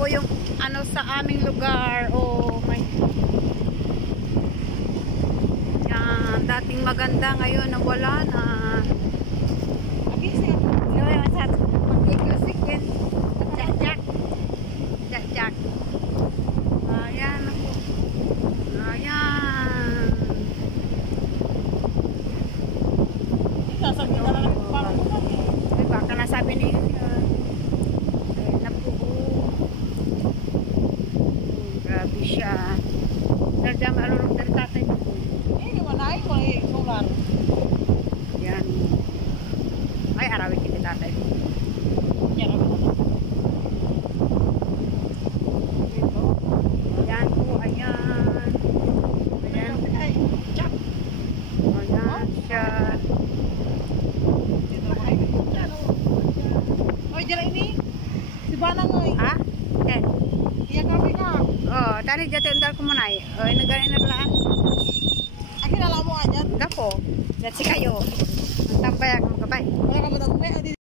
po yung ano sa aming lugar. Oh my. Yan, dating maganda ngayon nawala na. Jak. Ayan ako. Ayan. Sasabi na lang ng pamamukan eh. Ay, baka nasabi niya yun. Ay, naku. Grabe siya. Nandiyan marunong ng tatay ko. Eh, wala yung solar. Yan. Ay, arawin kita tatay. Yan ako. Ayan po, ayan. Ayan. Ay, chap. Ayan siya. Oy, dyan ini. Si Banang oy. Ha? Eh. Iya kami ka. Oh, tadi jatuh entar ko muna eh. Oh, negara lang. Akin alam mo aja. Gapo. Dat si kayo. Tampay ako kapay. Wala ka ba